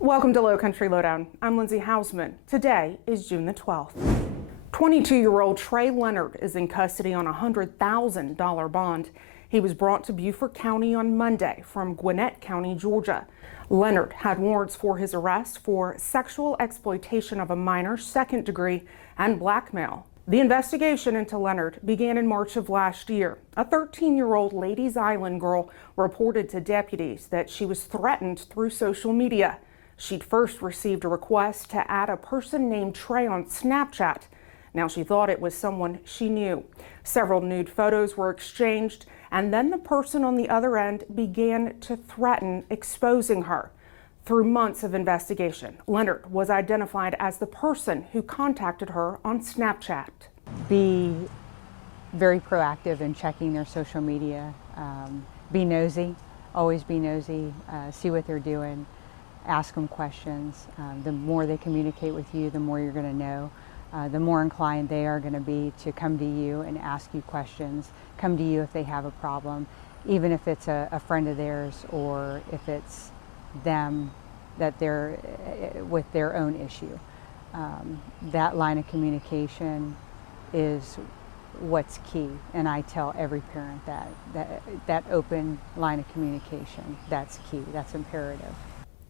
Welcome to Lowcountry Lowdown. I'm Lindsay Hausman. Today is June the 12th. 22-year-old Trey Leonard is in custody on a $100,000 bond. He was brought to Beaufort County on Monday from Gwinnett County, Georgia. Leonard had warrants for his arrest for sexual exploitation of a minor, second degree, and blackmail. The investigation into Leonard began in March of last year. A 13-year-old Ladies Island girl reported to deputies that she was threatened through social media. She'd first received a request to add a person named Trey on Snapchat. Now she thought it was someone she knew. Several nude photos were exchanged, and then the person on the other end began to threaten exposing her. Through months of investigation, Leonard was identified as the person who contacted her on Snapchat. Be very proactive in checking their social media. Be nosy, always be nosy, see what they're doing. Ask them questions. The more they communicate with you, the more you're going to know. The more inclined they are going to be to come to you and ask you questions, come to you if they have a problem, even if it's a friend of theirs or if it's them that they're with their own issue. That line of communication is what's key, and I tell every parent that open line of communication, that's key, that's imperative.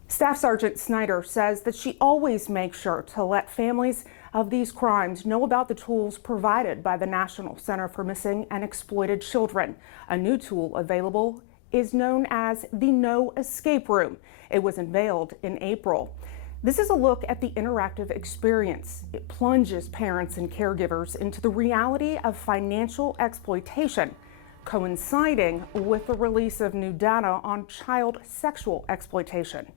Staff Sergeant Snyder says that she always makes sure to let families of these crimes know about the tools provided by the National Center for Missing and Exploited Children. A new tool available is known as the No Escape Room. It was unveiled in April. This is a look at the interactive experience. It plunges parents and caregivers into the reality of financial exploitation, coinciding with the release of new data on child sexual exploitation.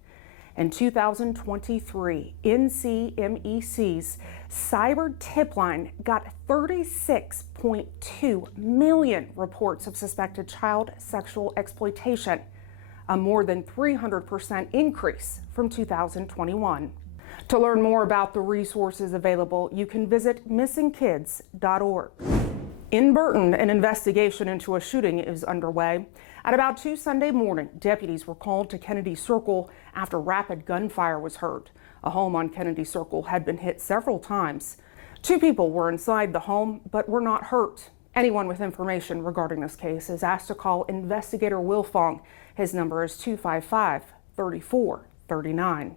In 2023, NCMEC's cyber tip line got 36.2 million reports of suspected child sexual exploitation, a more than 300% increase from 2021. To learn more about the resources available, you can visit missingkids.org. In Burton, an investigation into a shooting is underway. At about 2 Sunday morning, deputies were called to Kennedy Circle after rapid gunfire was heard. A home on Kennedy Circle had been hit several times. 2 people were inside the home but were not hurt. Anyone with information regarding this case is asked to call Investigator Wilfong. His number is 255-3439.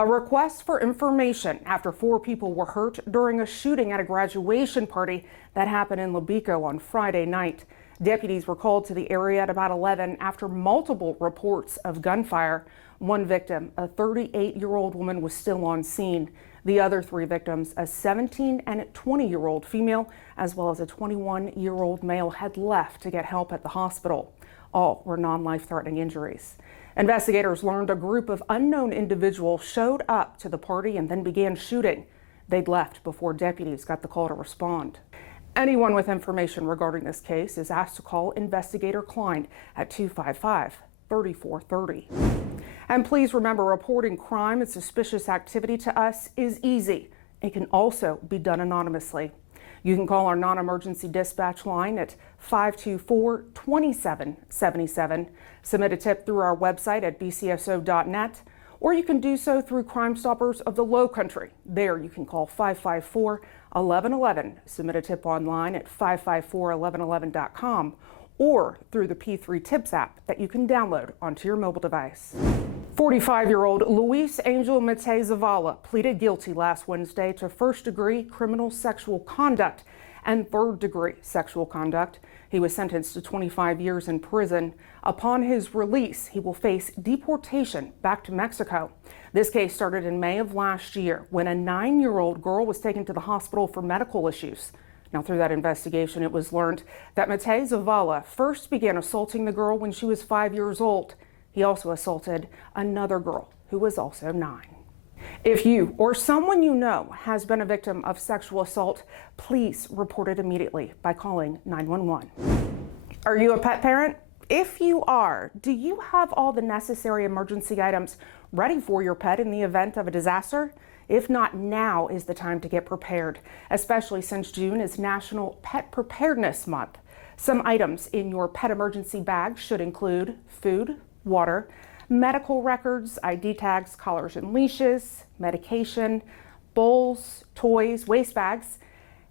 A request for information after 4 people were hurt during a shooting at a graduation party that happened in Lobico on Friday night. Deputies were called to the area at about 11 after multiple reports of gunfire. One victim, a 38-year-old woman, was still on scene. The other 3 victims, a 17 and 20-year-old female, as well as a 21-year-old male, had left to get help at the hospital. All were non-life-threatening injuries. Investigators learned a group of unknown individuals showed up to the party and then began shooting. They'd left before deputies got the call to respond. Anyone with information regarding this case is asked to call Investigator Klein at 255-3430. And please remember, reporting crime and suspicious activity to us is easy. It can also be done anonymously. You can call our non-emergency dispatch line at 524-2777, submit a tip through our website at bcso.net, or you can do so through Crime Stoppers of the Lowcountry. There you can call 554-1111, submit a tip online at 554-1111.com, or through the P3 Tips app that you can download onto your mobile device. 45-year-old Luis Angel Mate Zavala pleaded guilty last Wednesday to first-degree criminal sexual conduct and third-degree sexual conduct. He was sentenced to 25 years in prison. Upon his release, he will face deportation back to Mexico. This case started in May of last year when a 9-year-old girl was taken to the hospital for medical issues. Now, through that investigation, it was learned that Mate Zavala first began assaulting the girl when she was 5 years old. He also assaulted another girl who was also 9. If you or someone you know has been a victim of sexual assault, please report it immediately by calling 911. Are you a pet parent? If you are, do you have all the necessary emergency items ready for your pet in the event of a disaster? If not, now is the time to get prepared, especially since June is National Pet Preparedness Month. Some items in your pet emergency bag should include food, water, medical records, ID tags, collars and leashes, medication, bowls, toys, waste bags,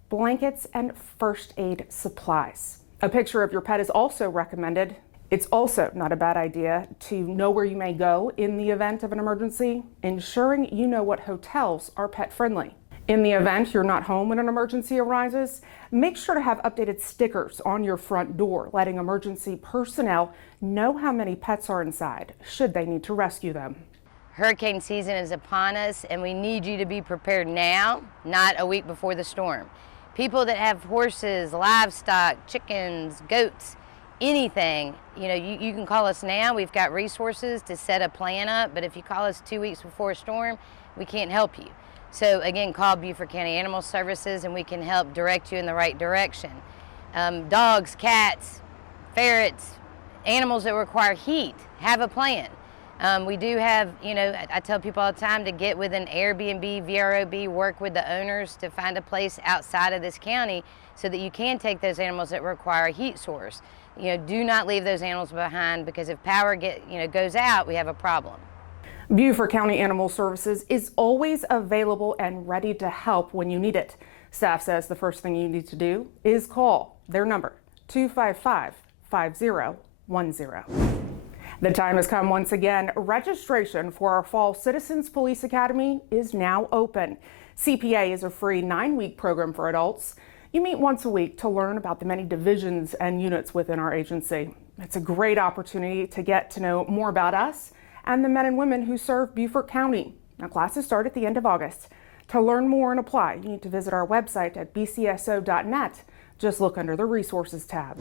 blankets, and first aid supplies. A picture of your pet is also recommended. It's also not a bad idea to know where you may go in the event of an emergency, ensuring you know what hotels are pet friendly. In the event you're not home when an emergency arises, make sure to have updated stickers on your front door, letting emergency personnel know how many pets are inside, should they need to rescue them. Hurricane season is upon us, and we need you to be prepared now, not a week before the storm. People that have horses, livestock, chickens, goats, anything, you can call us now. We've got resources to set a plan up, but if you call us 2 weeks before a storm, we can't help you. So again, call Beaufort County Animal Services and we can help direct you in the right direction. Dogs, cats, ferrets, animals that require heat, have a plan. We do have, I tell people all the time to get with an Airbnb, VROB, work with the owners to find a place outside of this county so that you can take those animals that require a heat source. Do not leave those animals behind, because if power goes out, we have a problem. Beaufort County Animal Services is always available and ready to help when you need it. Staff says the first thing you need to do is call their number, 255-5010. The time has come once again. Registration for our Fall Citizens Police Academy is now open. CPA is a free 9-week program for adults. You meet once a week to learn about the many divisions and units within our agency. It's a great opportunity to get to know more about us and the men and women who serve Beaufort County. Now, classes start at the end of August. To learn more and apply, you need to visit our website at bcso.net. Just look under the Resources tab.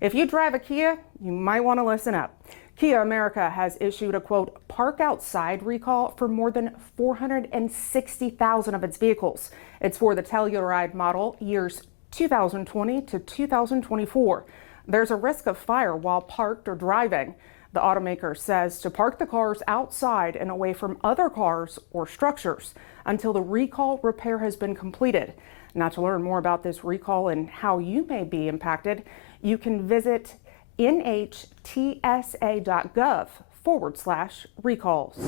If you drive a Kia, you might want to listen up. Kia America has issued a, quote, park outside recall for more than 460,000 of its vehicles. It's for the Telluride model years 2020 to 2024. There's a risk of fire while parked or driving. The automaker says to park the cars outside and away from other cars or structures until the recall repair has been completed. Now, to learn more about this recall and how you may be impacted, you can visit nhtsa.gov/recalls.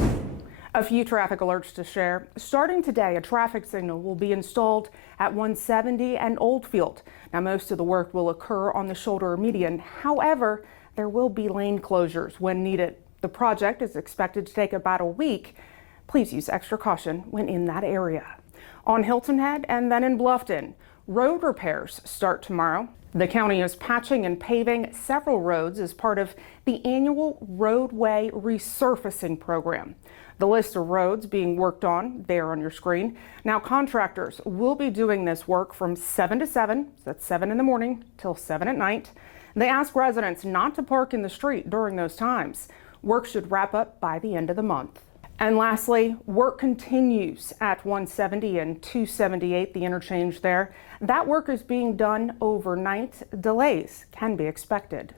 A few traffic alerts to share. Starting today, a traffic signal will be installed at 170 and Oldfield. Now, most of the work will occur on the shoulder median. However, there will be lane closures when needed. The project is expected to take about a week. Please use extra caution when in that area. On Hilton Head and then in Bluffton, road repairs start tomorrow. The county is patching and paving several roads as part of the annual roadway resurfacing program. The list of roads being worked on there on your screen. Now, contractors will be doing this work from 7 to 7, so that's 7 in the morning till 7 at night. They ask residents not to park in the street during those times. Work should wrap up by the end of the month. And lastly, work continues at 170 and 278, the interchange there. That work is being done overnight. Delays can be expected.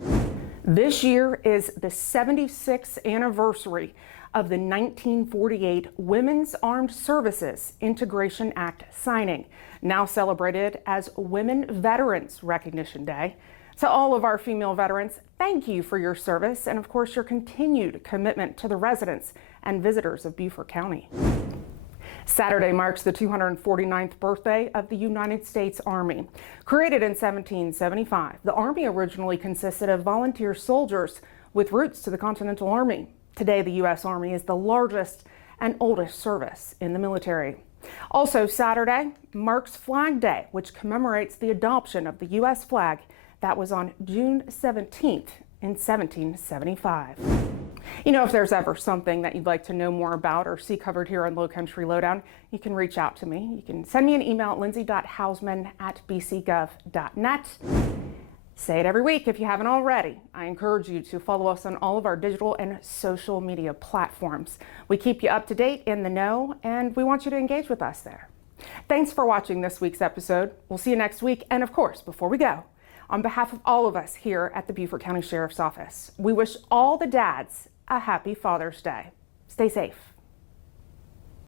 This year is the 76th anniversary of the 1948 Women's Armed Services Integration Act signing, now celebrated as Women Veterans Recognition Day. To all of our female veterans, thank you for your service and, of course, your continued commitment to the residents and visitors of Beaufort County. Saturday marks the 249th birthday of the United States Army. Created in 1775, the Army originally consisted of volunteer soldiers with roots to the Continental Army. Today, the U.S. Army is the largest and oldest service in the military. Also, Saturday marks Flag Day, which commemorates the adoption of the U.S. flag. That was on June 17th in 1775. If there's ever something that you'd like to know more about or see covered here on Lowcountry Lowdown, you can reach out to me. You can send me an email at lindsay.hausman@bcgov.net. Say it every week if you haven't already. I encourage you to follow us on all of our digital and social media platforms. We keep you up to date, in the know, and we want you to engage with us there. Thanks for watching this week's episode. We'll see you next week. And of course, before we go, on behalf of all of us here at the Beaufort County Sheriff's Office, we wish all the dads a happy Father's Day. Stay safe.